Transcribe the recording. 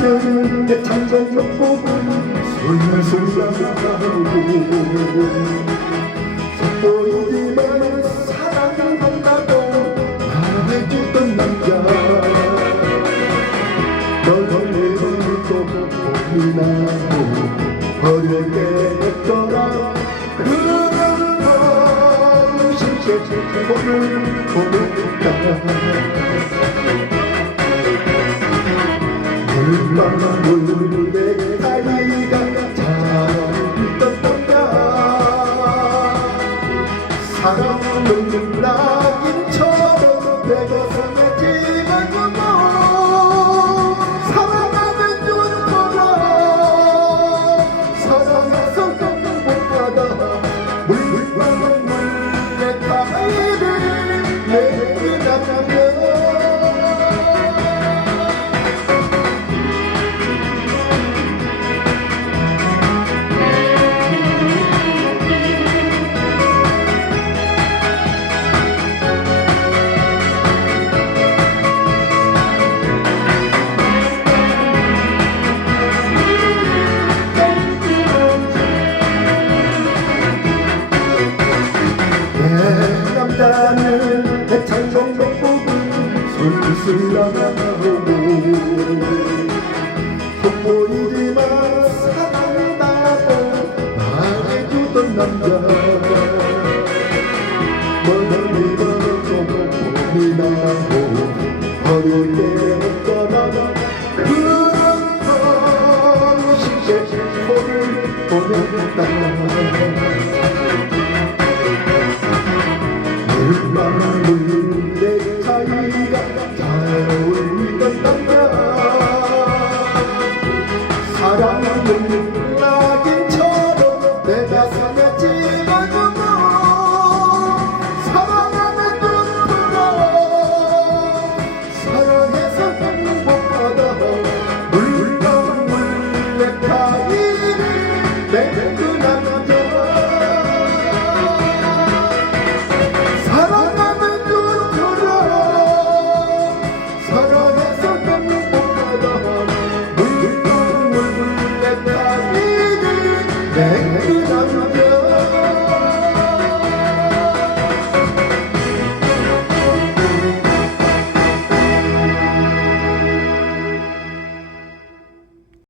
펴는 내 당장 엿보고 울면서 나가고 보이기만 사랑을 한다고 말해주던 남자. 너를 믿고 고민하고 어릴 때였더라. 그런 건 실제 보는 보는 다. 물방울의 다리가 잘 떴던가 사랑은 낙인처럼 지만 보고 사랑하는 사랑해서 못 받아 물방울의 다리를 내 한다는 대창동 복복은 술술러 나오고 돋보이지만 사랑한다고 말해주던 남자 멀리 멀고 고민하고 어려울 때 떠나가 그런 거 쉽게 실포를 보냈다 Bana millet kayda you.